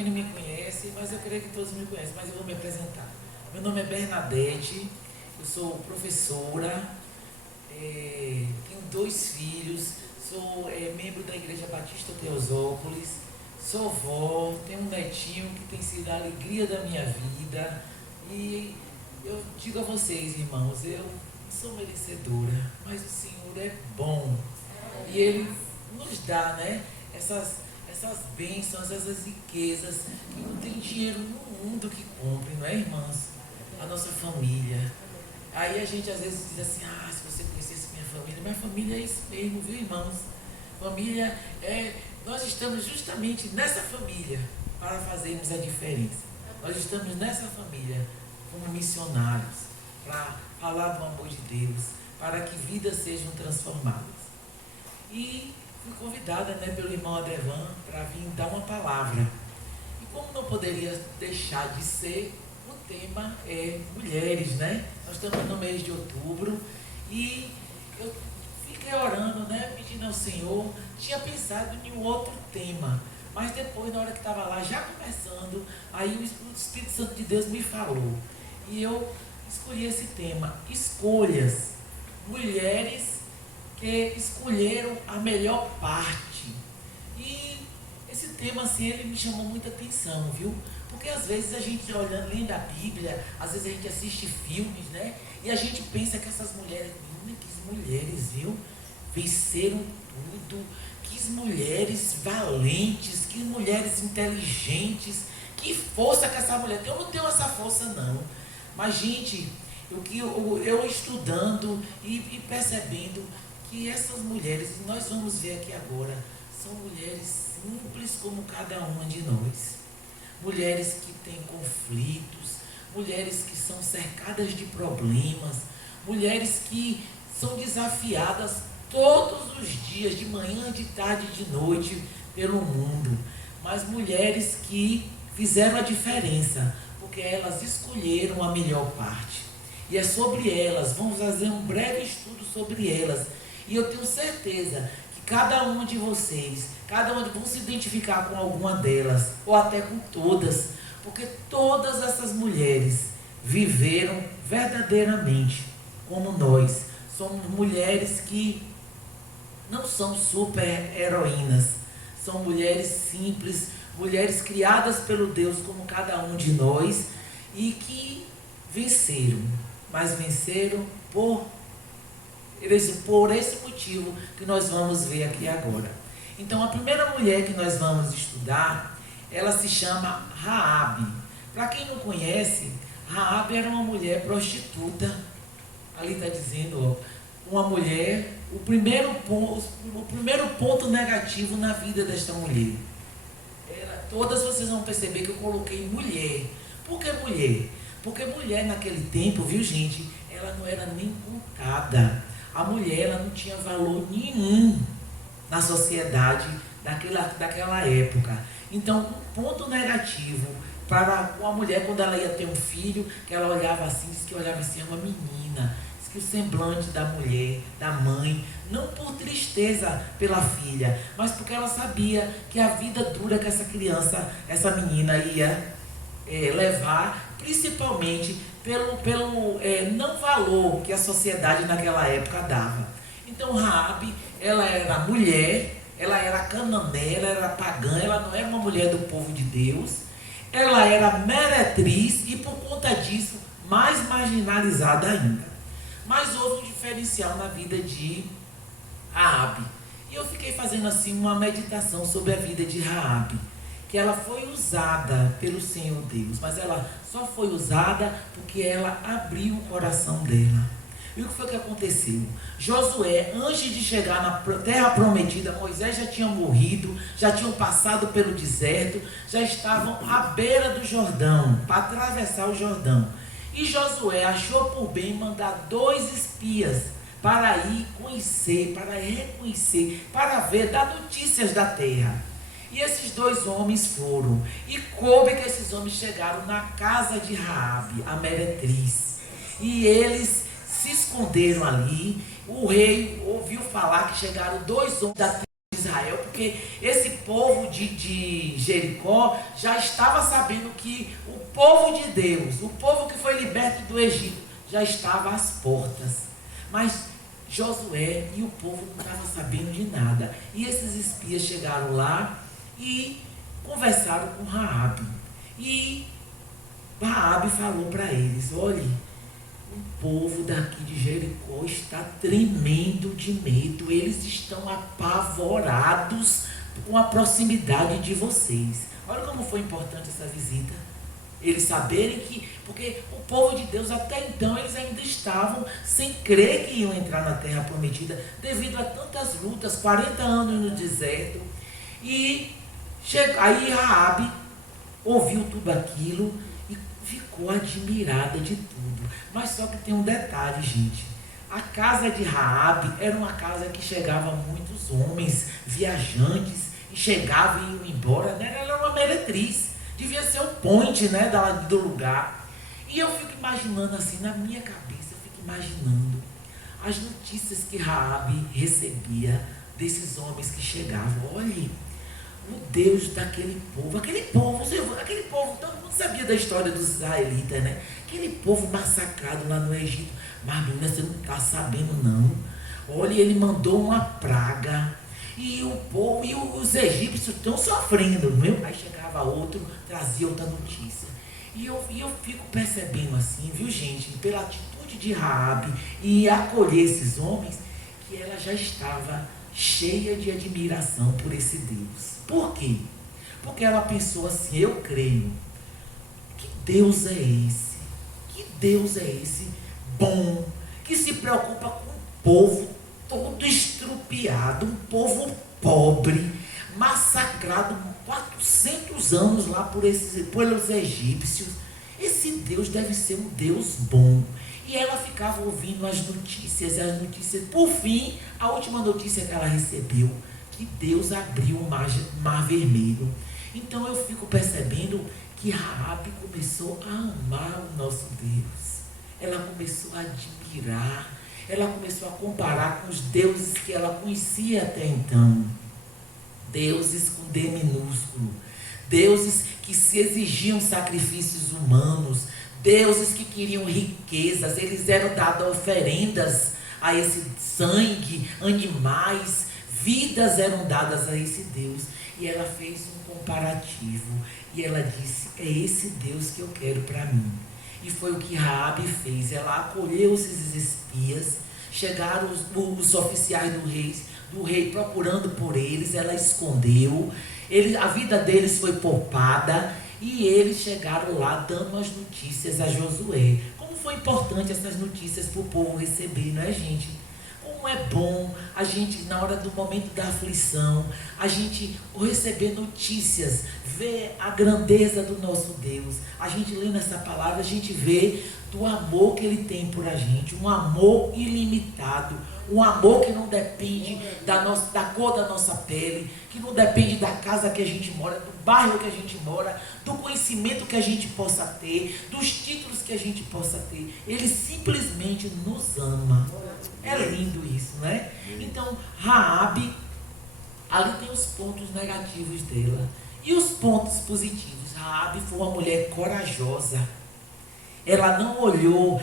quem não me conhece, mas eu creio que todos me conhecem, mas eu vou me apresentar. Meu nome é Bernadette, eu sou professora, tenho 2 filhos, sou membro da Igreja Batista Teosópolis, sou vó, tenho um netinho que tem sido a alegria da minha vida. E eu digo a vocês, irmãos, eu não sou merecedora, mas o Senhor é bom. E Ele nos dá, né, essas bênçãos, essas riquezas, que não tem dinheiro no mundo que compre, não é, irmãs? A nossa família. Aí a gente às vezes diz assim, se você conhecesse minha família é isso mesmo, viu, irmãos? Família nós estamos justamente nessa família para fazermos a diferença. Nós estamos nessa família como missionários, para falar do amor de Deus, para que vidas sejam transformadas. E fui convidada, né, pelo irmão Adevan para vir dar uma palavra. E como não poderia deixar de ser, o tema é mulheres, né? Nós estamos no mês de outubro e eu fiquei orando, né, pedindo ao Senhor. Tinha pensado em um outro tema, mas depois, na hora que estava lá, já começando, aí o Espírito Santo de Deus me falou. E eu escolhi esse tema, escolhas, mulheres que escolheram a melhor parte. E esse tema, assim, ele me chamou muita atenção, viu? Porque às vezes a gente olhando, lendo a Bíblia, às vezes a gente assiste filmes, né? E a gente pensa que essas mulheres, que mulheres, viu? Venceram tudo, que mulheres valentes, que mulheres inteligentes, que força que essa mulher tem. Eu não tenho essa força, não. Mas, gente, eu estudando e percebendo que essas mulheres, nós vamos ver aqui agora, são mulheres simples como cada uma de nós. Mulheres que têm conflitos, mulheres que são cercadas de problemas, mulheres que são desafiadas todos os dias, de manhã, de tarde, de noite, pelo mundo. Mas mulheres que fizeram a diferença, porque elas escolheram a melhor parte. E é sobre elas, vamos fazer um breve estudo sobre elas. E eu tenho certeza que cada um de vocês, vão se identificar com alguma delas, ou até com todas, porque todas essas mulheres viveram verdadeiramente como nós. Somos mulheres que não são super heroínas, são mulheres simples, mulheres criadas pelo Deus como cada um de nós, e que venceram, mas venceram por esse motivo que nós vamos ver aqui agora. Então, a primeira mulher que nós vamos estudar, ela se chama Raabe. Para quem não conhece, Raabe era uma mulher prostituta. Ali está dizendo, uma mulher, o primeiro ponto negativo na vida desta mulher. Todas vocês vão perceber que eu coloquei mulher. Por que mulher? Porque mulher naquele tempo, viu, gente, ela não era nem contada. A mulher, ela não tinha valor nenhum na sociedade daquela época. Então, um ponto negativo para uma mulher, quando ela ia ter um filho, que ela olhava assim, diz que olhava assim, é uma menina. Diz que o semblante da mulher, da mãe, não por tristeza pela filha, mas porque ela sabia que a vida dura que essa criança, essa menina ia levar, principalmente pelo não valor que a sociedade naquela época dava. Então Raabe, ela era mulher, ela era cananeia, ela era pagã, ela não era uma mulher do povo de Deus, ela era meretriz e por conta disso mais marginalizada ainda. Mas houve um diferencial na vida de Raabe. E eu fiquei fazendo assim uma meditação sobre a vida de Raabe, que ela foi usada pelo Senhor Deus, mas ela só foi usada porque ela abriu o coração dela. E o que foi que aconteceu? Josué, antes de chegar na terra prometida, Moisés já tinha morrido, já tinham passado pelo deserto, já estavam à beira do Jordão, para atravessar o Jordão. E Josué achou por bem mandar 2 espias para ir conhecer, para reconhecer, para ver, dar notícias da terra. E esses 2 homens foram, e coube que esses homens chegaram na casa de Raabe, a meretriz, e eles se esconderam ali. O rei ouviu falar que chegaram 2 homens da tribo de Israel, porque esse povo de Jericó já estava sabendo que o povo de Deus, o povo que foi liberto do Egito, já estava às portas. Mas Josué e o povo não estavam sabendo de nada. E esses espias chegaram lá e conversaram com Raabe. E Raabe falou para eles: olhe, o povo daqui de Jericó está tremendo de medo, eles estão apavorados com a proximidade de vocês. Olha como foi importante essa visita. Eles saberem que, porque o povo de Deus até então, eles ainda estavam sem crer que iam entrar na terra prometida, devido a tantas lutas, 40 anos no deserto. E aí Raabe ouviu tudo aquilo e ficou admirada de tudo. Mas só que tem um detalhe, gente. A casa de Raabe era uma casa que chegava muitos homens, viajantes, e chegavam e iam embora, né? Ela era uma meretriz. Devia ser o point, né, do lugar. E eu fico imaginando assim, na minha cabeça, eu fico imaginando as notícias que Raabe recebia desses homens que chegavam. Olhe, o Deus daquele povo, todo mundo sabia da história dos israelitas, né? Aquele povo massacrado lá no Egito. Mas, menina, você não está sabendo, não. Olha, ele mandou uma praga. E o povo, e os egípcios estão sofrendo, viu? Aí chegava outro, trazia outra notícia. E eu fico percebendo assim, viu, gente, pela atitude de Raabe e acolher esses homens, que ela já estava cheia de admiração por esse Deus. Por quê? Porque ela pensou assim: eu creio, que Deus é esse? Que Deus é esse bom, que se preocupa com o povo todo estrupiado, um povo pobre, massacrado 400 anos lá pelos egípcios. Esse Deus deve ser um Deus bom. E ela ficava ouvindo as notícias. Por fim, a última notícia que ela recebeu, que Deus abriu o mar Vermelho. Então eu fico percebendo que Raabe começou a amar o nosso Deus. Ela começou a admirar. Ela começou a comparar com os deuses que ela conhecia até então. Deuses com D minúsculo. Deuses que se exigiam sacrifícios humanos. Deuses que queriam riquezas. Eles eram dados oferendas a esse sangue, animais. Vidas eram dadas a esse Deus. E ela fez um comparativo. E ela disse: é esse Deus que eu quero para mim. E foi o que Raabe fez. Ela acolheu esses espias. Chegaram os oficiais do rei procurando por eles. Ela escondeu. A vida deles foi poupada. E eles chegaram lá dando as notícias a Josué. Como foi importante essas notícias para o povo receber, não é, gente? Como é bom a gente, na hora do momento da aflição, a gente receber notícias, ver a grandeza do nosso Deus. A gente lendo essa palavra, a gente vê do amor que Ele tem por a gente, um amor ilimitado, um amor que não depende da cor da nossa pele, que não depende da casa que a gente mora, do bairro que a gente mora, do conhecimento que a gente possa ter, dos títulos que a gente possa ter. Ele simplesmente nos ama. É lindo isso, né? Então, Raabe, ali tem os pontos negativos dela. E os pontos positivos? Raabe foi uma mulher corajosa. Ela não olhou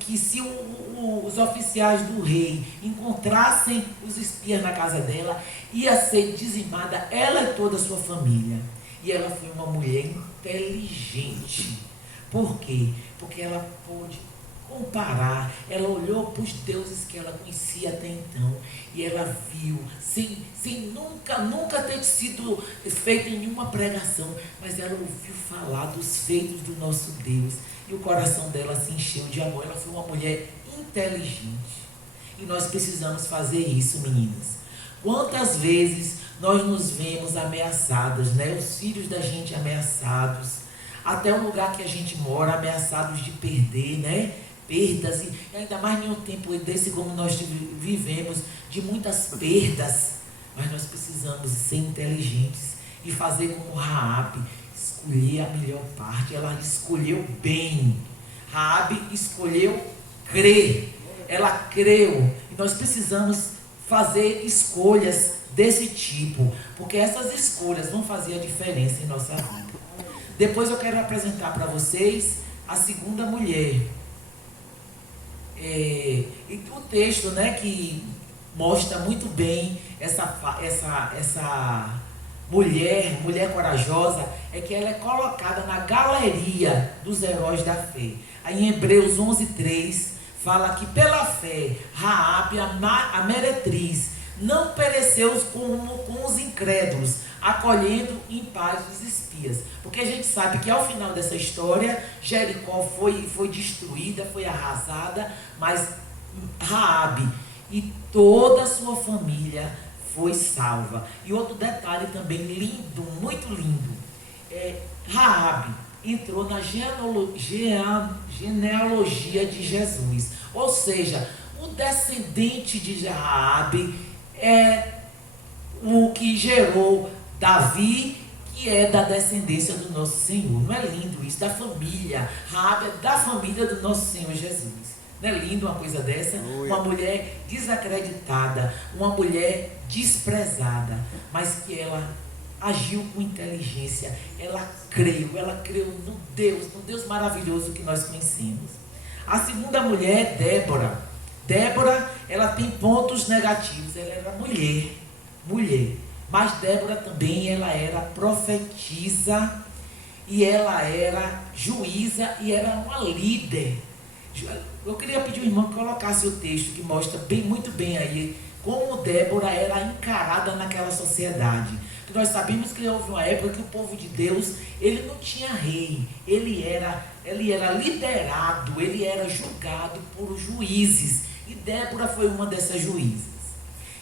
que se os oficiais do rei encontrassem os espias na casa dela, ia ser dizimada ela e toda a sua família. E ela foi uma mulher inteligente. Por quê? Porque ela pôde comparar, ela olhou para os deuses que ela conhecia até então, e ela viu, sem nunca ter sido feita nenhuma pregação, mas ela ouviu falar dos feitos do nosso Deus, e o coração dela se encheu de amor. Ela foi uma mulher inteligente, e nós precisamos fazer isso, meninas. Quantas vezes nós nos vemos ameaçadas, né? Os filhos da gente ameaçados, até o lugar que a gente mora, ameaçados de perder, né? Perdas, e ainda mais em um tempo desse como nós vivemos, de muitas perdas. Mas nós precisamos ser inteligentes e fazer como Raabe, escolher a melhor parte. Ela escolheu bem. Raabe escolheu crer. Ela creu. E nós precisamos fazer escolhas desse tipo, porque essas escolhas vão fazer a diferença em nossa vida. Depois eu quero apresentar para vocês a segunda mulher. E o texto, né, que mostra muito bem essa mulher corajosa, é que ela é colocada na galeria dos heróis da fé. Aí em Hebreus 11:3 fala que pela fé Raabe, a meretriz, não pereceu com os incrédulos, acolhendo em paz os espias. Porque a gente sabe que ao final dessa história, Jericó foi destruída, foi arrasada, mas Raabe e toda a sua família foi salva. E outro detalhe também lindo, muito lindo, Raabe entrou na genealogia de Jesus. Ou seja, o descendente de Raabe é o que gerou Davi, que é da descendência do nosso Senhor. Não é lindo isso? Da família. Raabe é da família do nosso Senhor Jesus. Não é lindo uma coisa dessa? Uma mulher desacreditada, uma mulher desprezada, mas que ela agiu com inteligência, ela creu no Deus maravilhoso que nós conhecemos. A segunda mulher é Débora. Débora, ela tem pontos negativos, ela era mulher, mas Débora também, ela era profetisa, e ela era juíza, e era uma líder. Eu queria pedir ao irmão que colocasse o texto, que mostra muito bem aí, como Débora era encarada naquela sociedade. Nós sabemos que houve uma época que o povo de Deus, ele não tinha rei, ele era liderado, ele era julgado por juízes, e Débora foi uma dessas juízes.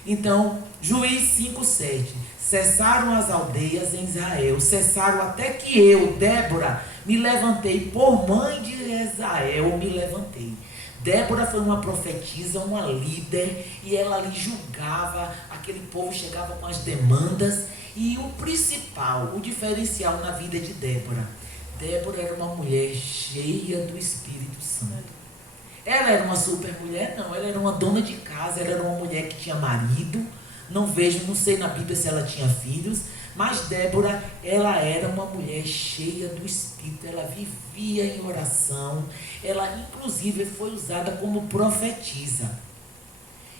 Então, Juiz 5:7, cessaram as aldeias em Israel, cessaram até que eu, Débora, me levantei, por mãe de Israel me levantei. Débora foi uma profetisa, uma líder, e ela ali julgava, aquele povo chegava com as demandas, e o principal, o diferencial na vida de Débora era uma mulher cheia do Espírito Santo. Ela era uma super mulher? Não, ela era uma dona de casa, ela era uma mulher que tinha marido, não sei na Bíblia se ela tinha filhos, mas Débora, ela era uma mulher cheia do Espírito, ela vivia em oração, ela inclusive foi usada como profetisa.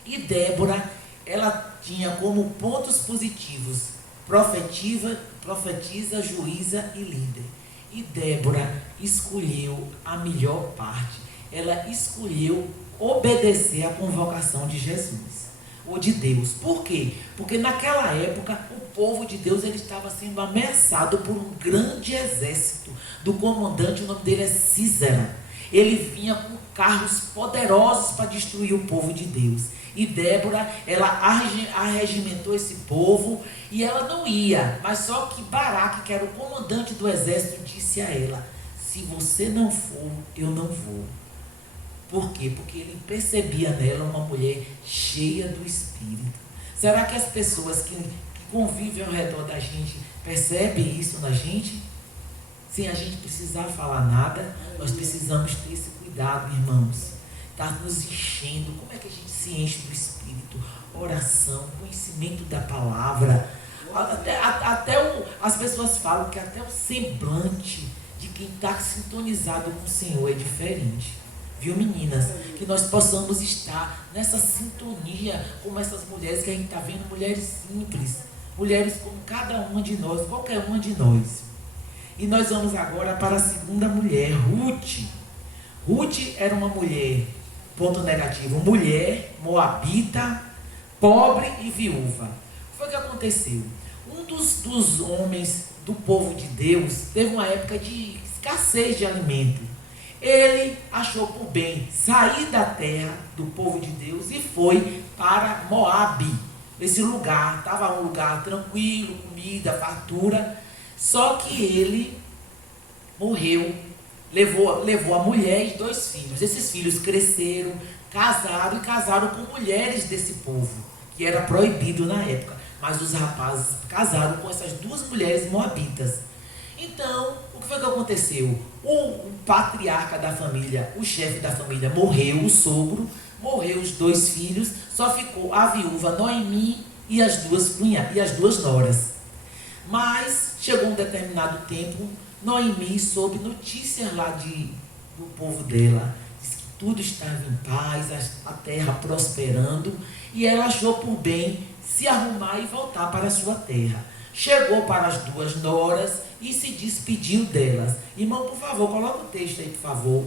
E Débora, ela tinha como pontos positivos, profetisa, juíza e líder. E Débora escolheu a melhor parte, ela escolheu obedecer à convocação de Jesus, ou de Deus. Por quê? Porque naquela época o povo de Deus, ele estava sendo ameaçado por um grande exército do comandante, o nome dele é Císera. Ele vinha com carros poderosos para destruir o povo de Deus. E Débora, ela arregimentou esse povo, e ela não ia, mas só que Baraque, que era o comandante do exército, disse a ela: se você não for, eu não vou. Por quê? Porque ele percebia nela uma mulher cheia do Espírito. Será que as pessoas que convivem ao redor da gente percebem isso na gente? Sem a gente precisar falar nada, nós precisamos ter esse cuidado, irmãos. Está nos enchendo. Como é que a gente se enche do Espírito? Oração, conhecimento da palavra. As pessoas falam que até o semblante de quem está sintonizado com o Senhor é diferente. Viu, meninas? Que nós possamos estar nessa sintonia como essas mulheres que a gente está vendo, mulheres simples, mulheres como cada uma de nós, qualquer uma de nós. E nós vamos agora para a segunda mulher, Ruth. Ruth era uma mulher, ponto negativo, mulher, moabita, pobre e viúva. O que foi que aconteceu? Um dos homens do povo de Deus teve uma época de escassez de alimento. Ele achou por bem sair da terra do povo de Deus e foi para Moabe. Esse lugar, estava um lugar tranquilo, comida, fartura. Só que ele morreu, levou a mulher e 2 filhos. Esses filhos cresceram, casaram com mulheres desse povo, que era proibido na época. Mas os rapazes casaram com essas 2 mulheres moabitas. Então, o que foi que aconteceu? O patriarca da família, o chefe da família morreu, o sogro, Morreu os 2 filhos, só ficou a viúva Noemi e as 2 noras. Mas chegou um determinado tempo, Noemi soube notícias lá do povo dela. Diz que tudo estava em paz, a terra prosperando, e ela achou por bem se arrumar e voltar para a sua terra. Chegou para as 2 noras e se despediu delas. Irmão, por favor, coloca o texto aí, por favor.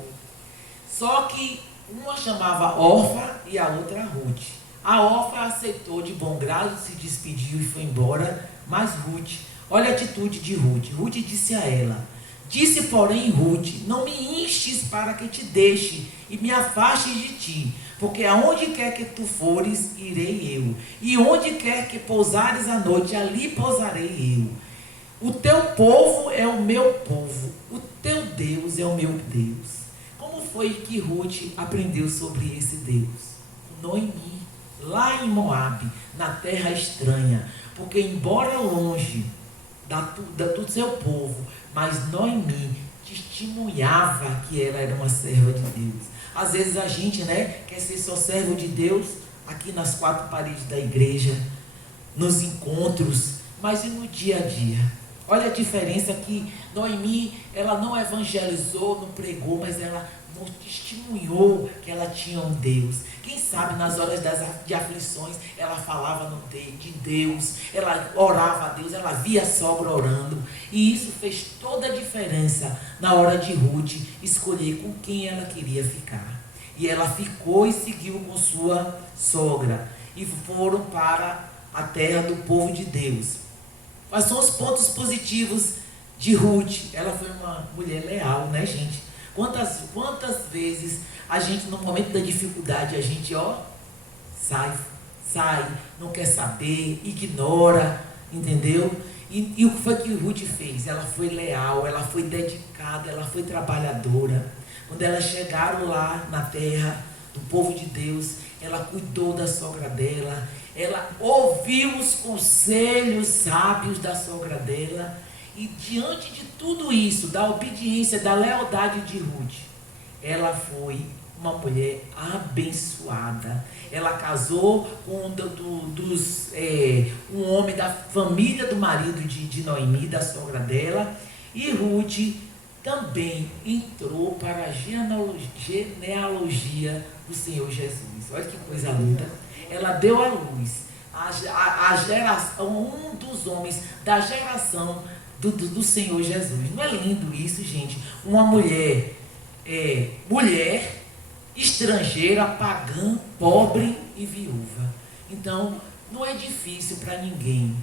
Só que uma chamava Orfa e a outra Ruth. A Orfa aceitou de bom grado, se despediu e foi embora, mas Ruth, olha a atitude de Ruth. Ruth disse a ela: disse, porém, Ruth: não me instes para que te deixe e me afaste de ti, porque aonde quer que tu fores, irei eu, e onde quer que pousares à noite, ali pousarei eu. O teu povo é o meu povo, o teu Deus é o meu Deus. Como foi que Ruth aprendeu sobre esse Deus? Noemi, lá em Moabe, na terra estranha, porque embora longe do seu povo, mas Noemi testemunhava que ela era uma serva de Deus. Às vezes a gente, quer ser só servo de Deus aqui nas 4 paredes da igreja, nos encontros, mas e no dia a dia? Olha a diferença que Noemi, ela não evangelizou, não pregou, mas ela não testemunhou que ela tinha um Deus. Quem sabe nas horas de aflições, ela falava de Deus, ela orava a Deus, ela via a sogra orando. E isso fez toda a diferença na hora de Ruth escolher com quem ela queria ficar. E ela ficou e seguiu com sua sogra. E foram para a terra do povo de Deus. Quais são os pontos positivos de Ruth? Ela foi uma mulher leal, gente? Quantas vezes a gente, no momento da dificuldade, a gente, sai, não quer saber, ignora, entendeu? E o que foi que Ruth fez? Ela foi leal, ela foi dedicada, ela foi trabalhadora. Quando elas chegaram lá na terra do povo de Deus, ela cuidou da sogra dela, ela ouviu os conselhos sábios da sogra dela, e diante de tudo isso, da obediência, da lealdade de Ruth, ela foi uma mulher abençoada. Ela casou com um homem da família do marido de Noemi, da sogra dela, e Ruth também entrou para a genealogia do Senhor Jesus. Olha que coisa linda. Ela deu à luz a geração, um dos homens da geração do Senhor Jesus. Não é lindo isso, gente? Uma mulher estrangeira, pagã, pobre e viúva. Então, não é difícil para ninguém.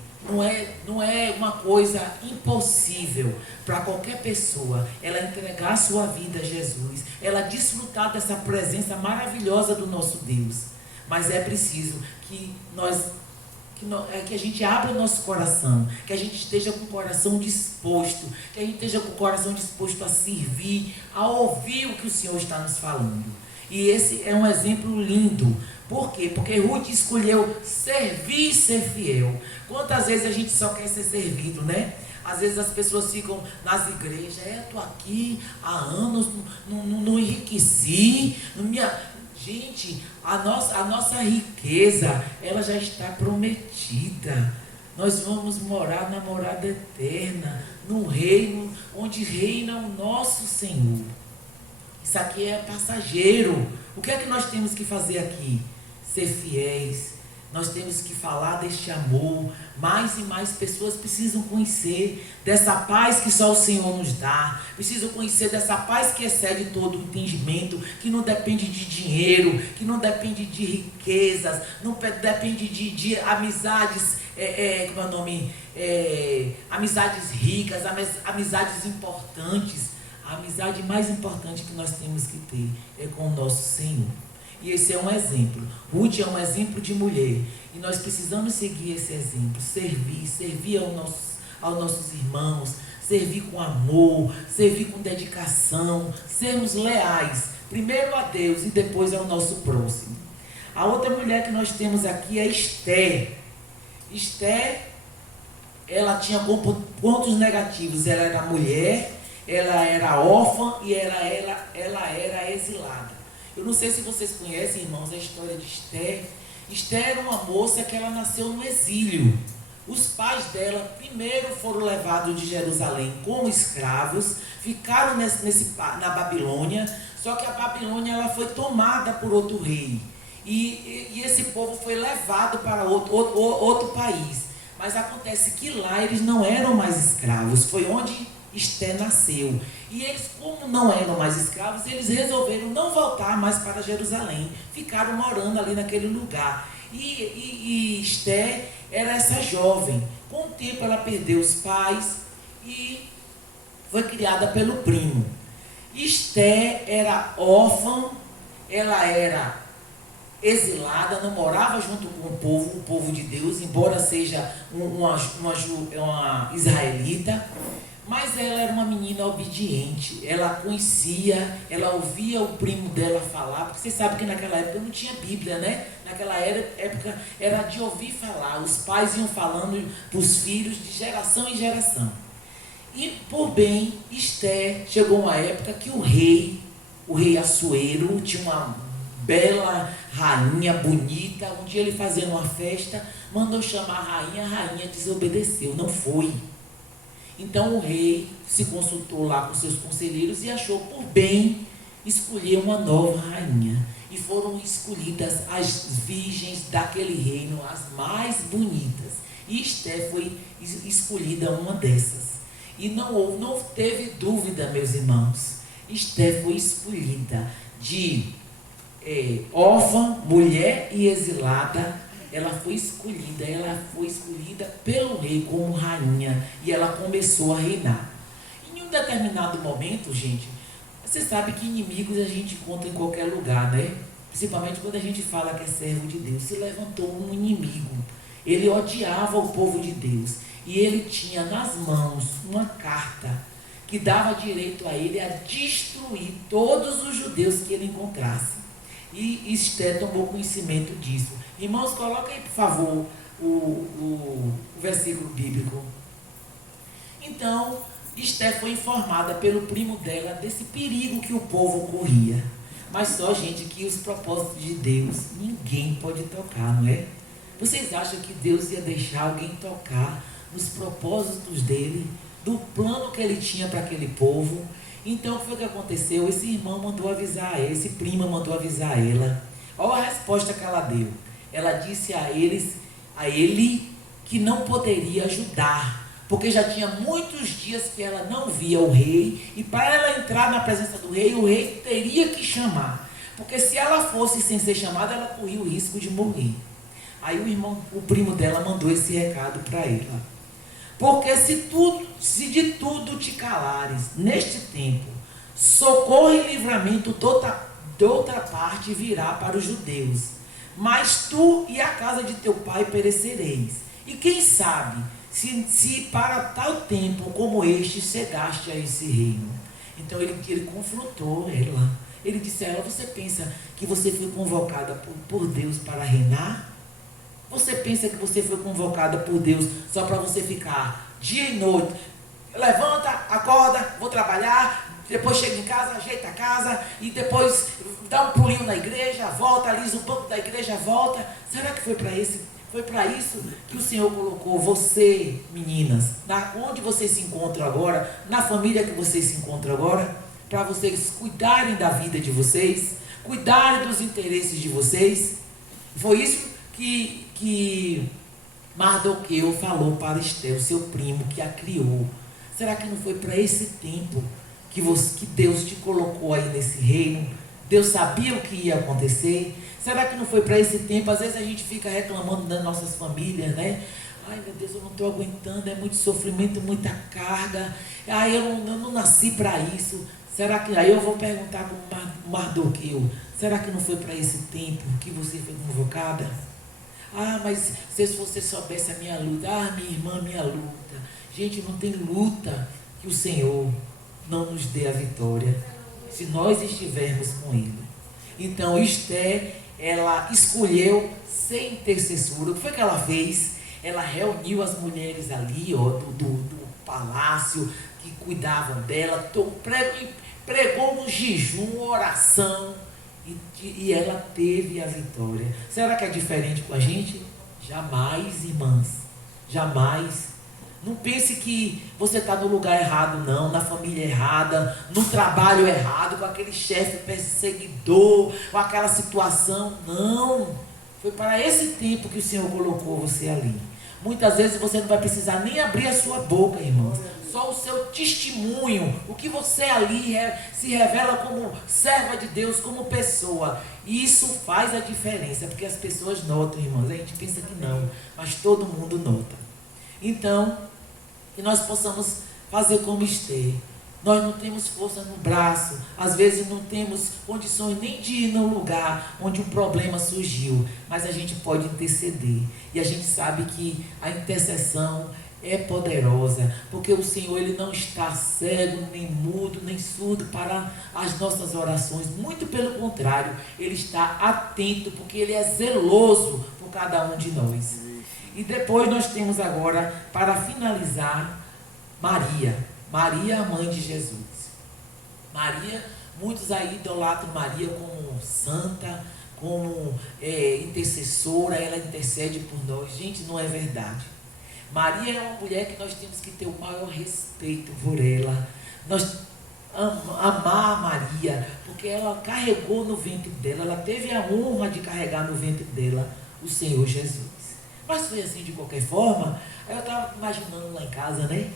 Não é uma coisa impossível para qualquer pessoa ela entregar a sua vida a Jesus, ela desfrutar dessa presença maravilhosa do nosso Deus. Mas é preciso que a gente abra o nosso coração, que a gente esteja com o coração disposto, que a gente esteja com o coração disposto a servir, a ouvir o que o Senhor está nos falando. E esse é um exemplo lindo. Por quê? Porque Ruth escolheu servir e ser fiel. Quantas vezes a gente só quer ser servido, Às vezes as pessoas ficam nas igrejas, estou aqui há anos, não enriqueci, Gente, a nossa riqueza, ela já está prometida. Nós vamos morar na morada eterna, no reino onde reina o nosso Senhor. Isso aqui é passageiro. O que é que nós temos que fazer aqui? Ser fiéis. Nós temos que falar deste amor. Mais e mais pessoas precisam conhecer dessa paz que só o Senhor nos dá. Precisam conhecer dessa paz que excede todo o entendimento, que não depende de dinheiro, que não depende de riquezas, não depende de amizades, amizades ricas, amizades importantes. A amizade mais importante que nós temos que ter é com o nosso Senhor. E esse é um exemplo. Ruth é um exemplo de mulher. E nós precisamos seguir esse exemplo. Servir aos nossos irmãos. Servir com amor. Servir com dedicação. Sermos leais. Primeiro a Deus e depois ao nosso próximo. A outra mulher que nós temos aqui é Esther. Esther, ela tinha pontos negativos. Ela era mulher, ela era órfã e ela era exilada. Eu não sei se vocês conhecem, irmãos, a história de Esther. Esther era uma moça que ela nasceu no exílio. Os pais dela primeiro foram levados de Jerusalém como escravos, ficaram na Babilônia, só que a Babilônia ela foi tomada por outro rei. E esse povo foi levado para outro país. Mas acontece que lá eles não eram mais escravos, foi onde Esther nasceu. E eles, como não eram mais escravos, eles resolveram não voltar mais para Jerusalém. Ficaram morando ali naquele lugar. E Esther era essa jovem. Com o tempo ela perdeu os pais e foi criada pelo primo. Esther era órfã, ela era exilada, não morava junto com o povo de Deus, embora seja uma israelita, mas ela era uma menina obediente. Ela conhecia, ela ouvia o primo dela falar, porque você sabe que naquela época não tinha Bíblia, né? Naquela época era de ouvir falar, os pais iam falando para os filhos de geração em geração. E por bem, Esther, chegou uma época que o rei Assuero, tinha uma bela rainha bonita. Um dia ele fazendo uma festa, mandou chamar a rainha desobedeceu, não foi. Então o rei se consultou lá com seus conselheiros e achou por bem escolher uma nova rainha. E foram escolhidas as virgens daquele reino, as mais bonitas. E Esther foi escolhida uma dessas. E não teve dúvida, meus irmãos. Esther foi escolhida de órfã, mulher e exilada. Ela foi escolhida pelo rei como rainha. E ela começou a reinar. Em um determinado momento, gente, você sabe que inimigos a gente encontra em qualquer lugar, né? Principalmente quando a gente fala que é servo de Deus. Se levantou um inimigo. Ele odiava o povo de Deus. E ele tinha nas mãos uma carta que dava direito a ele a destruir todos os judeus que ele encontrasse. E Esther tomou conhecimento disso. Irmãos, coloca aí, por favor, o versículo bíblico. Então, Esther foi informada pelo primo dela desse perigo que o povo corria. Mas só, gente, que os propósitos de Deus, ninguém pode tocar, não é? Vocês acham que Deus ia deixar alguém tocar nos propósitos dele, do plano que ele tinha para aquele povo? Então, o que foi que aconteceu? Esse irmão mandou avisar ela, esse primo mandou avisar ela. Olha a resposta que ela deu. Ela disse a ele que não poderia ajudar, porque já tinha muitos dias que ela não via o rei, e para ela entrar na presença do rei, o rei teria que chamar, porque se ela fosse sem ser chamada, ela corria o risco de morrer. Aí o primo dela mandou esse recado para ela: porque se de tudo te calares neste tempo, socorro e livramento de outra parte virá para os judeus, mas tu e a casa de teu pai perecereis. E quem sabe se para tal tempo como este chegaste a esse reino. Então ele confrontou ela. Ele disse a ela: você pensa que você foi convocada por Deus para reinar? Você pensa que você foi convocada por Deus só para você ficar dia e noite? Levanta, acorda, vou trabalhar, depois chega em casa, ajeita a casa e depois dá um pulinho na igreja, volta, alisa o banco da igreja, volta. Será que foi para isso? Foi para isso que o Senhor colocou você, meninas, onde vocês se encontram agora, na família que vocês se encontram agora, para vocês cuidarem da vida de vocês, cuidarem dos interesses de vocês? Foi isso que Mardoqueu falou para Esther, o seu primo que a criou. Será que não foi para esse tempo que Deus te colocou aí nesse reino? Deus sabia o que ia acontecer? Será que não foi para esse tempo? Às vezes a gente fica reclamando das nossas famílias, né? Ai, meu Deus, eu não estou aguentando, é muito sofrimento, muita carga. Ai, eu não nasci para isso. Será que... Aí eu vou perguntar para o Mardoqueu: será que não foi para esse tempo que você foi convocada? Ah, mas se você soubesse a minha luta. Ah, minha irmã, minha luta. Gente, não tem luta que o Senhor não nos dê a vitória, se nós estivermos com Ele. Então, Esther, ela escolheu ser intercessora. O que foi que ela fez? Ela reuniu as mulheres ali, do palácio, que cuidavam dela, pregou um jejum, oração, E ela teve a vitória. Será que é diferente com a gente? Jamais, irmãs. Jamais. Não pense que você está no lugar errado, não, na família errada, no trabalho errado, com aquele chefe perseguidor, com aquela situação. Não. Foi para esse tempo que o Senhor colocou você ali. Muitas vezes você não vai precisar nem abrir a sua boca, irmãos. Só o seu testemunho, o que você ali se revela como serva de Deus, como pessoa. E isso faz a diferença, porque as pessoas notam, irmãos. A gente pensa que não, mas todo mundo nota. Então, que nós possamos fazer como Esther. Nós não temos força no braço, às vezes não temos condições nem de ir no lugar onde um problema surgiu, mas a gente pode interceder. E a gente sabe que a intercessão é poderosa, porque o Senhor ele não está cego, nem mudo, nem surdo para as nossas orações. Muito pelo contrário, Ele está atento, porque Ele é zeloso por cada um de nós. E depois nós temos agora, para finalizar, Maria, a mãe de Jesus. Maria, muitos aí idolatram Maria como santa, como intercessora, ela intercede por nós. Gente, não é verdade. Maria é uma mulher que nós temos que ter o maior respeito por ela. Nós amar Maria, porque ela carregou no ventre dela, ela teve a honra de carregar no ventre dela o Senhor Jesus. Mas foi assim de qualquer forma. Aí eu estava imaginando lá em casa, né?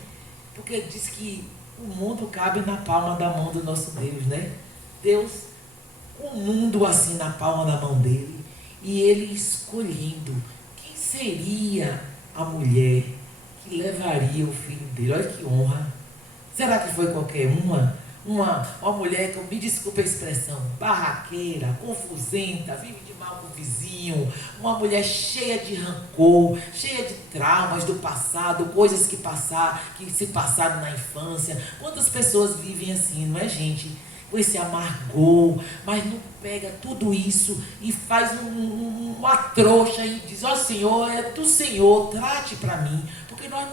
Porque diz que o mundo cabe na palma da mão do nosso Deus, né? Deus, o mundo assim na palma da mão dele, e ele escolhendo quem seria a mulher que levaria o filho dele. Olha que honra. Será que foi qualquer uma mulher que, me desculpe a expressão, barraqueira, confusenta, vive de mal com o vizinho, uma mulher cheia de rancor, cheia de traumas do passado, coisas que se passaram na infância? Quantas pessoas vivem assim, não é, gente? Com esse amargor, mas não pega tudo isso e faz uma trouxa e diz: ó Senhor, é do Senhor, trate para mim. Porque nós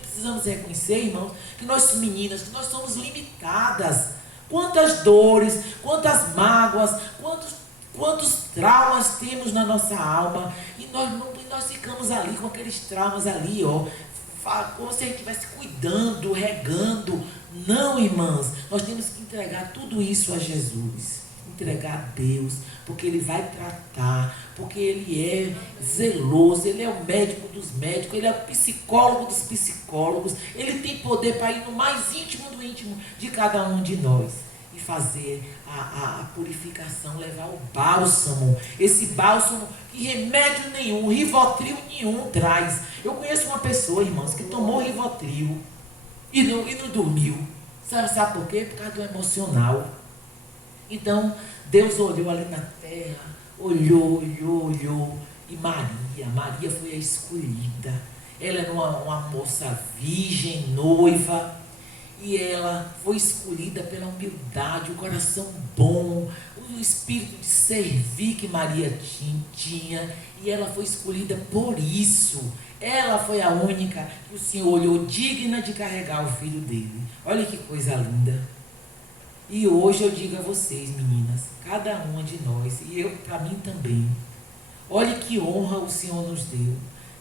precisamos reconhecer, irmãos, que nós meninas, que nós somos limitadas. Quantas dores, quantas mágoas, quantos traumas temos na nossa alma, e nós ficamos ali com aqueles traumas ali, ó, como se a gente estivesse cuidando, regando. Não, irmãs, nós temos que entregar tudo isso a Jesus, entregar a Deus, porque Ele vai tratar, porque Ele é zeloso, Ele é o médico dos médicos, Ele é o psicólogo dos psicólogos, Ele tem poder para ir no mais íntimo do íntimo de cada um de nós e fazer a purificação, levar o bálsamo, esse bálsamo que remédio nenhum, Rivotril nenhum traz. Eu conheço uma pessoa, irmãos, que tomou Rivotril e não dormiu. Sabe por quê? Por causa do emocional. Então, Deus olhou ali na terra, olhou, e Maria foi a escolhida. Ela era uma moça virgem, noiva, e ela foi escolhida pela humildade, o coração bom, o espírito de servir que Maria tinha, e ela foi escolhida por isso. Ela foi a única que o Senhor olhou digna de carregar o filho dele. Olha que coisa linda. E hoje eu digo a vocês, meninas, cada uma de nós, e eu para mim também, olha que honra o Senhor nos deu,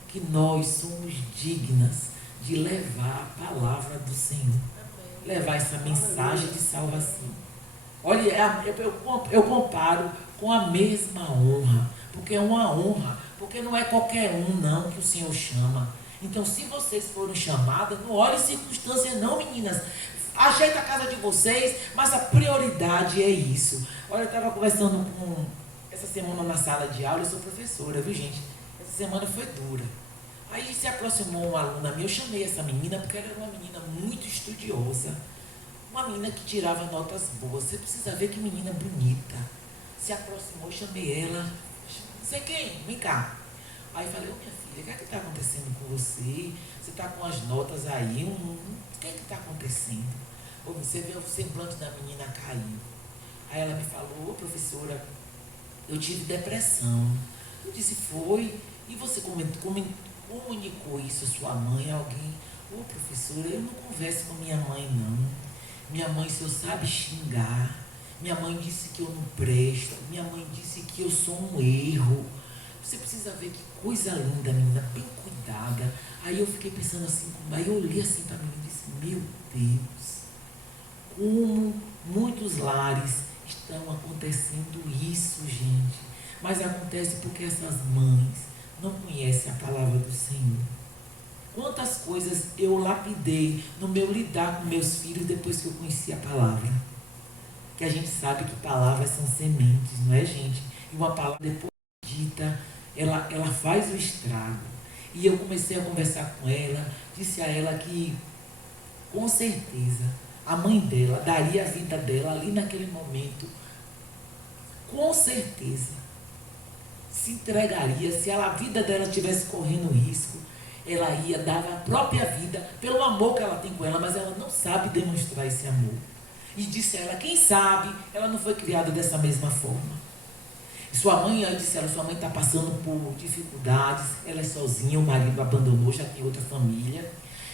que nós somos dignas de levar a palavra do Senhor, levar essa mensagem de salvação. Olha, eu comparo com a mesma honra, porque é uma honra, porque não é qualquer um não que o Senhor chama. Então, se vocês foram chamadas, não olhe circunstâncias não, meninas. Ajeita a casa de vocês, mas a prioridade é isso. Olha, eu estava conversando essa semana na sala de aula, eu sou professora, viu, gente? Essa semana foi dura. Aí se aproximou uma aluna minha, eu chamei essa menina porque ela era uma menina muito estudiosa, uma menina que tirava notas boas. Você precisa ver que menina bonita. Se aproximou, chamei ela. Você quem? Vem cá. Aí falei: ô minha filha, o que é que está acontecendo com você? Você está com as notas aí, o que é que está acontecendo? Você vê o semblante da menina caiu. Aí ela me falou: ô professora, eu tive depressão. Eu disse: foi? E você comunicou isso à sua mãe, a alguém? Ô professora, eu não converso com minha mãe não. Minha mãe só sabe xingar. Minha mãe disse que eu não presto. Minha mãe disse que eu sou um erro. Você precisa ver que coisa linda, menina, bem cuidada. Aí eu fiquei pensando assim, aí eu olhei assim para mim e disse, meu Deus, como muitos lares estão acontecendo isso, gente. Mas acontece porque essas mães não conhecem a palavra do Senhor. Quantas coisas eu lapidei no meu lidar com meus filhos depois que eu conheci a palavra. Que a gente sabe que palavras são sementes, não é, gente? E uma palavra depois dita, ela faz o estrago. E eu comecei a conversar com ela, disse a ela que, com certeza, a mãe dela daria a vida dela ali naquele momento, com certeza, se entregaria, se a vida dela estivesse correndo risco, ela ia dar a própria vida pelo amor que ela tem com ela, mas ela não sabe demonstrar esse amor. E disse a ela, quem sabe, ela não foi criada dessa mesma forma. E sua mãe, eu disse a ela, sua mãe está passando por dificuldades, ela é sozinha, o marido abandonou, já tem outra família.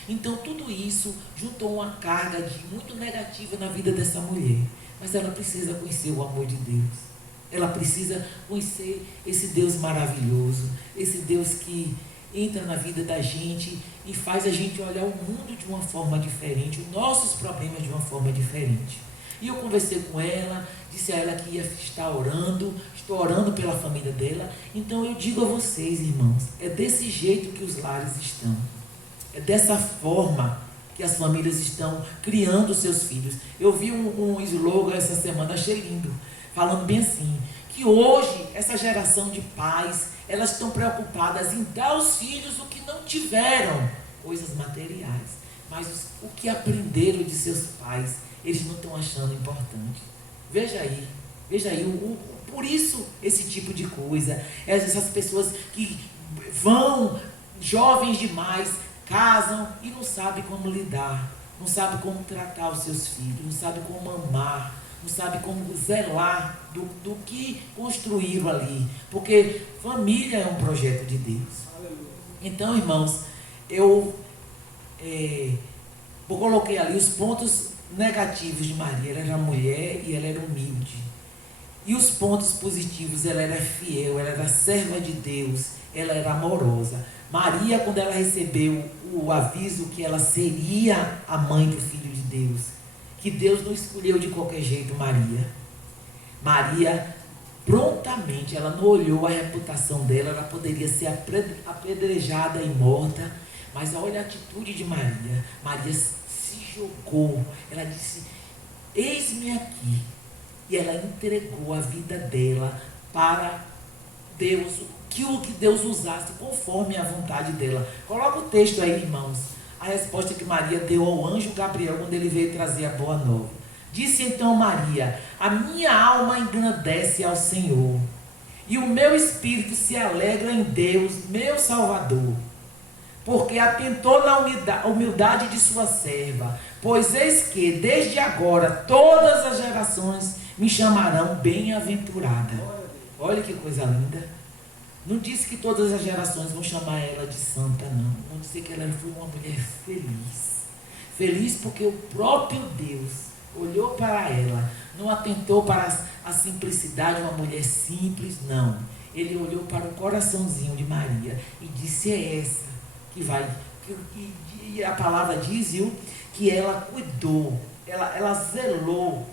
Então tudo isso juntou uma carga muito negativa na vida dessa mulher. Mas ela precisa conhecer o amor de Deus. Ela precisa conhecer esse Deus maravilhoso, esse Deus que entra na vida da gente e faz a gente olhar o mundo de uma forma diferente, os nossos problemas de uma forma diferente. E eu conversei com ela, disse a ela que ia estar orando, estou orando pela família dela. Então eu digo a vocês, irmãos, é desse jeito que os lares estão. É dessa forma que as famílias estão criando seus filhos. Eu vi um slogan essa semana, achei lindo, falando bem assim, que hoje essa geração de pais, elas estão preocupadas em dar aos filhos o que não tiveram, coisas materiais, mas o que aprenderam de seus pais, eles não estão achando importante. Veja aí, por isso esse tipo de coisa, essas pessoas que vão, jovens demais, casam e não sabem como lidar, não sabem como tratar os seus filhos, não sabem como amar, não sabe como zelar do que construíram ali, porque família é um projeto de Deus. Então, irmãos, eu coloquei ali os pontos negativos de Maria. Ela era mulher e ela era humilde, e os pontos positivos: ela era fiel, ela era serva de Deus, ela era amorosa. Maria, quando ela recebeu o aviso que ela seria a mãe do Filho de Deus, que Deus não escolheu de qualquer jeito Maria prontamente, ela não olhou a reputação dela, ela poderia ser apedrejada e morta, mas olha a atitude de Maria. Maria se jogou, ela disse, eis-me aqui, e ela entregou a vida dela para Deus, que o que Deus usasse conforme a vontade dela. Coloca o texto aí, irmãos, a resposta que Maria deu ao anjo Gabriel quando ele veio trazer a boa nova. Disse então Maria, a minha alma engrandece ao Senhor, e o meu espírito se alegra em Deus, meu Salvador, porque atentou na humildade de sua serva, pois eis que desde agora todas as gerações me chamarão bem-aventurada. Olha que coisa linda. Não disse que todas as gerações vão chamar ela de santa, não. Vão dizer que ela foi uma mulher feliz. Feliz porque o próprio Deus olhou para ela, não atentou para a simplicidade, uma mulher simples, não. Ele olhou para o coraçãozinho de Maria e disse, é essa que vai. E a palavra diz, viu, que ela cuidou, ela zelou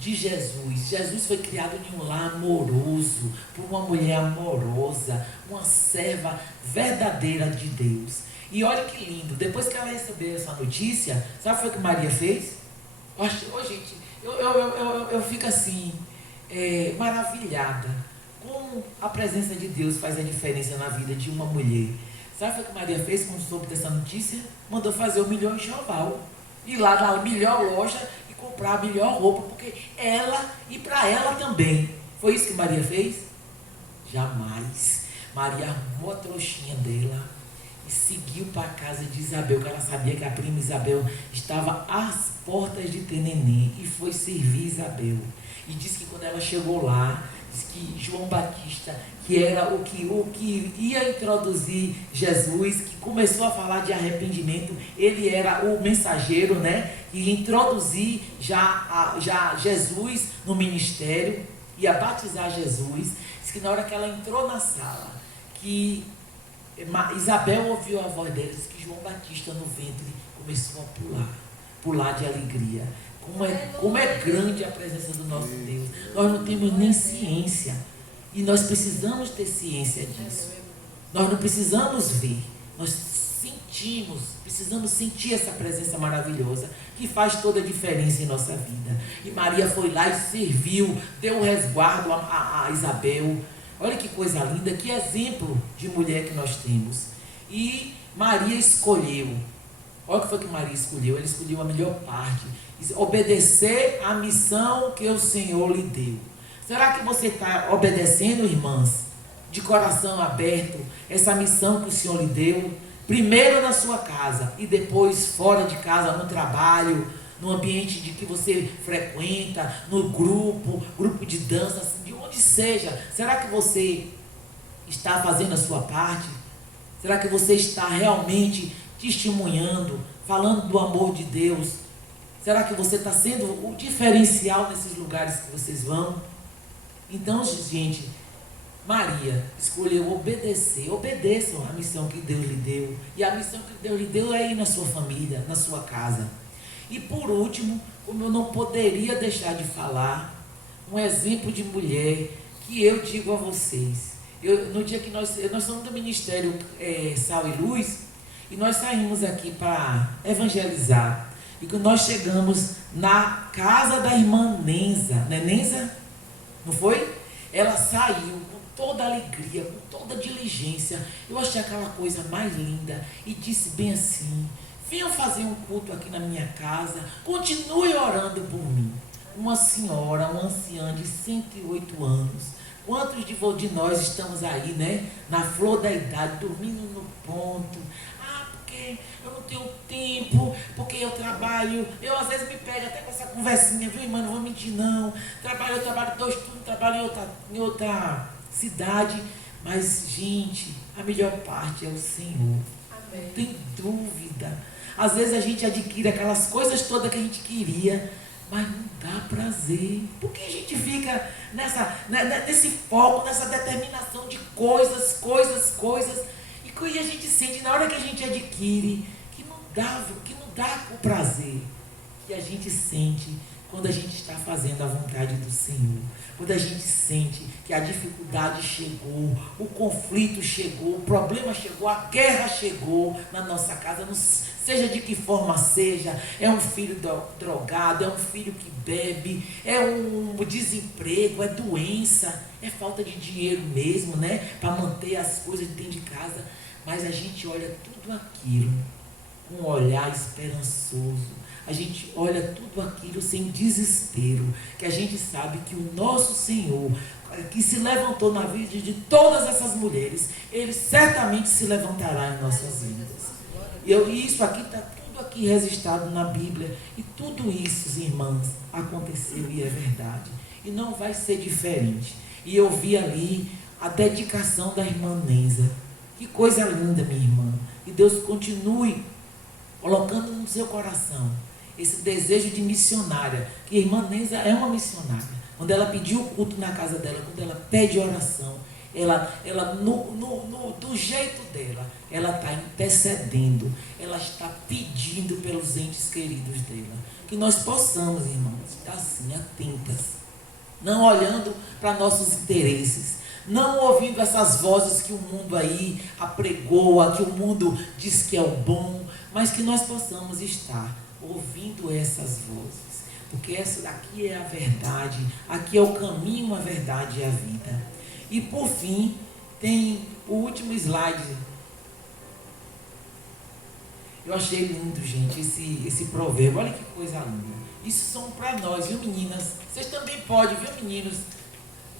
de Jesus. Jesus foi criado em um lar amoroso, por uma mulher amorosa, uma serva verdadeira de Deus. E olha que lindo, depois que ela recebeu essa notícia, sabe o que foi que Maria fez? Gente, eu fico assim, maravilhada, como a presença de Deus faz a diferença na vida de uma mulher. Sabe o que Maria fez quando soube dessa notícia? Mandou fazer o melhor enxoval, ir lá na melhor loja e comprar a melhor roupa, porque ela e para ela também. Foi isso que Maria fez? Jamais. Maria arrumou a trouxinha dela e seguiu para a casa de Isabel, que ela sabia que a prima Isabel estava às portas de ter neném, e foi servir Isabel. E disse que quando ela chegou lá, Diz que João Batista, que era o que ia introduzir Jesus, que começou a falar de arrependimento, ele era o mensageiro, né? E introduzir já Jesus no ministério, ia batizar Jesus. Diz que na hora que ela entrou na sala, que Isabel ouviu a voz dele, diz que João Batista no ventre começou a pular de alegria. Como é grande a presença do nosso Deus. Nós não temos nem ciência. E nós precisamos ter ciência disso. Nós não precisamos ver. Nós precisamos sentir essa presença maravilhosa que faz toda a diferença em nossa vida. E Maria foi lá e serviu, deu o resguardo a Isabel. Olha que coisa linda, que exemplo de mulher que nós temos. E Maria escolheu. Olha o que foi que Maria escolheu. Ela escolheu a melhor parte. Obedecer a missão que o Senhor lhe deu. Será que você está obedecendo, irmãs, de coração aberto, essa missão que o Senhor lhe deu? Primeiro na sua casa e depois fora de casa, no trabalho, no ambiente de que você frequenta, no grupo de dança, de onde seja. Será que você está fazendo a sua parte? Será que você está realmente testemunhando, falando do amor de Deus? Será que você está sendo o diferencial nesses lugares que vocês vão? Então, gente, Maria escolheu obedecer. Obedeçam a missão que Deus lhe deu. E a missão que Deus lhe deu é ir na sua família, na sua casa. E por último, como eu não poderia deixar de falar, um exemplo de mulher que eu digo a vocês. No dia que nós somos do Ministério Sal e Luz, e nós saímos aqui para evangelizar. E quando nós chegamos na casa da irmã Nenza, né, Nenza? Não foi? Ela saiu com toda alegria, com toda diligência. Eu achei aquela coisa mais linda e disse bem assim: venham fazer um culto aqui na minha casa, continue orando por mim. Uma senhora, uma anciã de 108 anos. Quantos de nós estamos aí, né? Na flor da idade, dormindo no ponto. Porque eu não tenho tempo, porque eu trabalho. Eu às vezes me pego até com essa conversinha, viu, irmã? Não vou mentir, não. Eu trabalho 2 turnos, trabalho em outra cidade. Mas, gente, a melhor parte é o Senhor. Amém. Não tem dúvida. Às vezes a gente adquire aquelas coisas todas que a gente queria, mas não dá prazer. Porque a gente fica nesse foco, nessa determinação de coisas. E a gente sente, na hora que a gente adquire, que não dá o prazer que a gente sente quando a gente está fazendo a vontade do Senhor. Quando a gente sente que a dificuldade chegou, o conflito chegou, o problema chegou, a guerra chegou na nossa casa, seja de que forma seja, é um filho drogado, é um filho que bebe, é um desemprego, é doença, é falta de dinheiro mesmo, né? Para manter as coisas dentro de casa. Mas a gente olha tudo aquilo com um olhar esperançoso. A gente olha tudo aquilo sem desespero. Que a gente sabe que o nosso Senhor, que se levantou na vida de todas essas mulheres, Ele certamente se levantará em nossas vidas. E isso aqui está tudo aqui registrado na Bíblia. E tudo isso, irmãs, aconteceu e é verdade. E não vai ser diferente. E eu vi ali a dedicação da irmã Nenza. Que coisa linda, minha irmã. Que Deus continue colocando no seu coração esse desejo de missionária. Que a irmã Nenza é uma missionária. Quando ela pediu o culto na casa dela, quando ela pede oração, ela do jeito dela, ela está intercedendo. Ela está pedindo pelos entes queridos dela. Que nós possamos, irmãos, estar assim, atentas. Não olhando para nossos interesses. Não ouvindo essas vozes que o mundo aí apregoa, que o mundo diz que é o bom, mas que nós possamos estar ouvindo essas vozes, porque essa daqui é a verdade, aqui é o caminho, a verdade e a vida. E por fim, tem o último slide. Eu achei lindo, gente, esse provérbio, olha que coisa linda. Isso são para nós, viu, meninas? Vocês também podem, viu, meninos?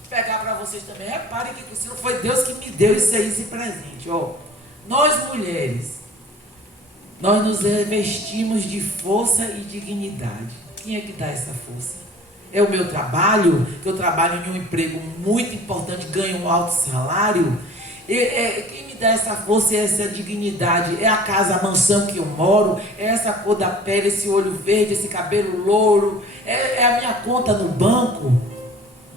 Pegar para vocês também. Reparem que se não foi Deus que me deu isso aí, esse presente. Ó, nós mulheres, nós nos revestimos de força e dignidade. Quem é que dá essa força? É o meu trabalho, que eu trabalho em um emprego muito importante, ganho um alto salário. Quem me dá essa força e essa dignidade é a casa, a mansão que eu moro, é essa cor da pele, esse olho verde, esse cabelo louro, é a minha conta no banco.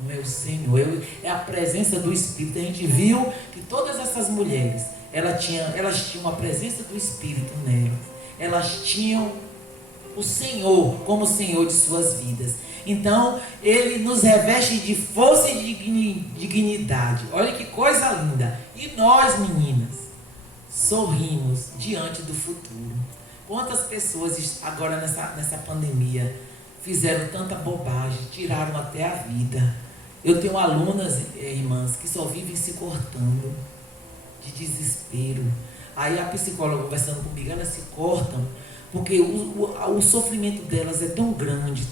Meu Senhor, é a presença do Espírito. A gente viu que todas essas mulheres, elas tinham a presença do Espírito nelas. Elas tinham o Senhor como Senhor de suas vidas. Então, Ele nos reveste de força e de dignidade. Olha que coisa linda. E nós, meninas, sorrimos diante do futuro. Quantas pessoas agora nessa pandemia fizeram tanta bobagem, tiraram até a vida. Eu tenho alunas, irmãs, que só vivem se cortando de desespero. Aí a psicóloga conversando comigo, elas se cortam porque o sofrimento delas é tão grande,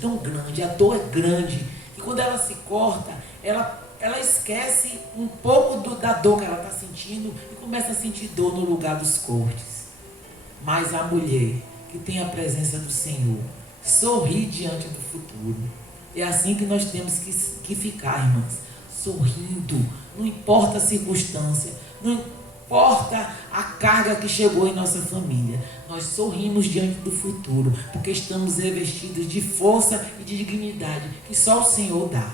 a dor é grande, que quando ela se corta, ela esquece um pouco da dor que ela está sentindo e começa a sentir dor no lugar dos cortes. Mas a mulher que tem a presença do Senhor sorri diante do futuro. É assim que nós temos que ficar, irmãs, sorrindo, não importa a circunstância, não importa a carga que chegou em nossa família, nós sorrimos diante do futuro, porque estamos revestidos de força e de dignidade que só o Senhor dá.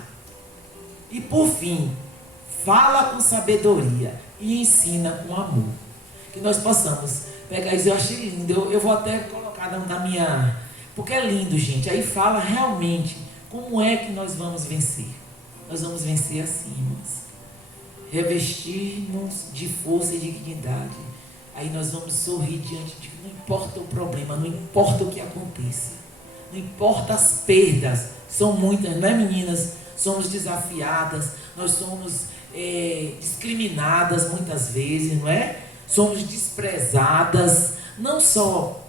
E por fim, fala com sabedoria e ensina com amor. Que nós possamos pegar isso, eu achei lindo, eu vou até colocar na minha... Porque é lindo, gente, aí fala realmente como é que nós vamos vencer. Nós vamos vencer assim, irmãos. Revestir-nos de força e dignidade. Aí nós vamos sorrir diante de... Não importa o problema, não importa o que aconteça. Não importa as perdas. São muitas, não é, meninas? Somos desafiadas, nós somos discriminadas muitas vezes, não é? Somos desprezadas, não só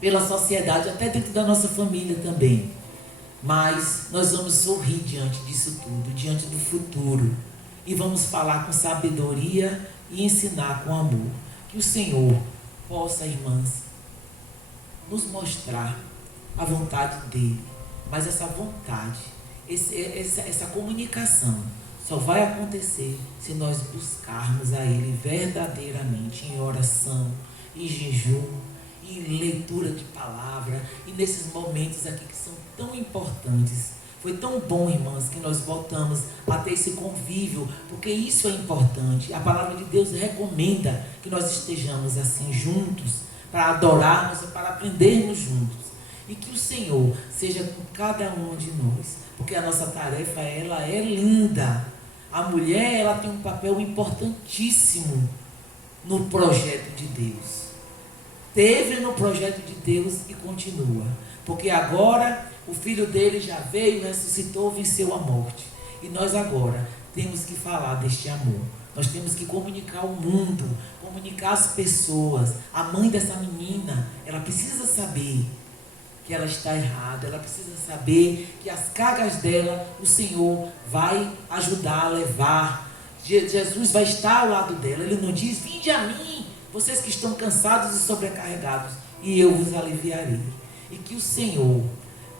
pela sociedade, até dentro da nossa família também. Mas nós vamos sorrir diante disso tudo, diante do futuro. E vamos falar com sabedoria e ensinar com amor. Que o Senhor possa, irmãs, nos mostrar a vontade dEle. Mas essa vontade, essa comunicação só vai acontecer se nós buscarmos a Ele verdadeiramente em oração, em jejum, em leitura de palavra e nesses momentos aqui que são tão importantes. Foi tão bom, irmãs, que nós voltamos a ter esse convívio, porque isso é importante. A palavra de Deus recomenda que nós estejamos assim juntos, para adorarmos e para aprendermos juntos. E que o Senhor seja com cada um de nós, porque a nossa tarefa, ela é linda. A mulher, ela tem um papel importantíssimo no projeto de Deus. Teve no projeto de Deus e continua. Porque agora o Filho dele já veio, ressuscitou, venceu a morte. E nós agora temos que falar deste amor. Nós temos que comunicar ao mundo, comunicar às pessoas. A mãe dessa menina, ela precisa saber que ela está errada, ela precisa saber que as cargas dela, o Senhor vai ajudar a levar. Jesus vai estar ao lado dela. Ele não diz: vinde a mim, vocês que estão cansados e sobrecarregados, e eu vos aliviarei. E que o Senhor,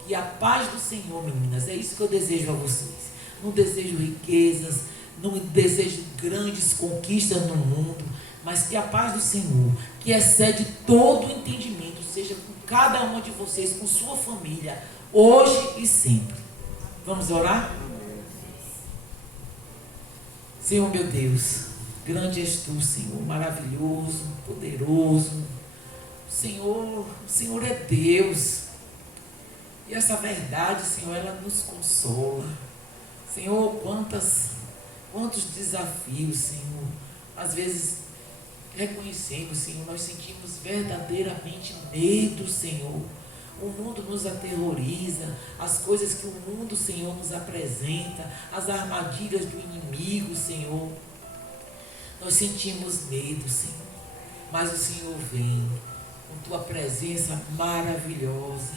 que a paz do Senhor, meninas, é isso que eu desejo a vocês. Não desejo riquezas, não desejo grandes conquistas no mundo, mas que a paz do Senhor, que excede todo o entendimento, seja com cada uma de vocês, com sua família, hoje e sempre. Vamos orar? Senhor meu Deus, grande és tu, Senhor, maravilhoso, poderoso. O Senhor é Deus. E essa verdade, Senhor, ela nos consola. Senhor, quantos desafios, Senhor. Às vezes, reconhecendo, Senhor, nós sentimos verdadeiramente medo, Senhor. O mundo nos aterroriza, as coisas que o mundo, Senhor, nos apresenta, as armadilhas do inimigo, Senhor. Nós sentimos medo, Senhor, mas o Senhor vem com tua presença maravilhosa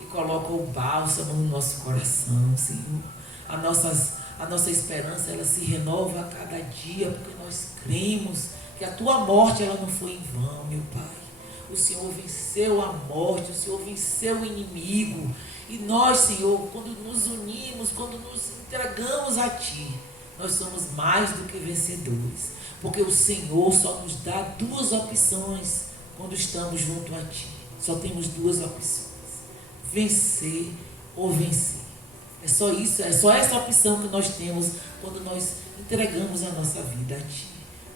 e coloca o bálsamo no nosso coração, Senhor. A nossa esperança, ela se renova a cada dia, porque nós cremos que a tua morte, ela não foi em vão, meu Pai. O Senhor venceu a morte, o Senhor venceu o inimigo, E nós, Senhor, quando nos unimos, quando nos entregamos a Ti, nós somos mais do que vencedores. Porque o Senhor só nos dá duas opções quando estamos junto a Ti. Só temos duas opções: vencer ou vencer. É só isso, é só essa opção que nós temos quando nós entregamos a nossa vida a Ti.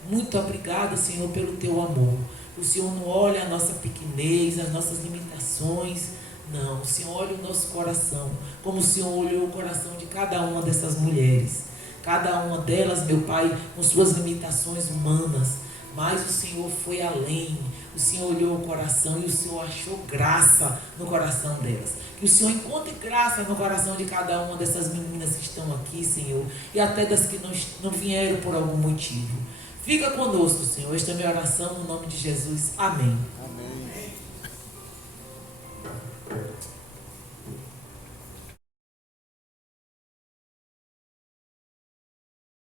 Muito obrigado, Senhor, pelo Teu amor. O Senhor não olha a nossa pequenez, as nossas limitações. Não, o Senhor olha o nosso coração, como o Senhor olhou o coração de cada uma dessas mulheres. Cada uma delas, meu Pai, com suas limitações humanas. Mas o Senhor foi além. O Senhor olhou o coração e o Senhor achou graça no coração delas. Que o Senhor encontre graça no coração de cada uma dessas meninas que estão aqui, Senhor. E até das que não vieram por algum motivo. Fica conosco, Senhor. Esta é a minha oração no nome de Jesus. Amém. Amém.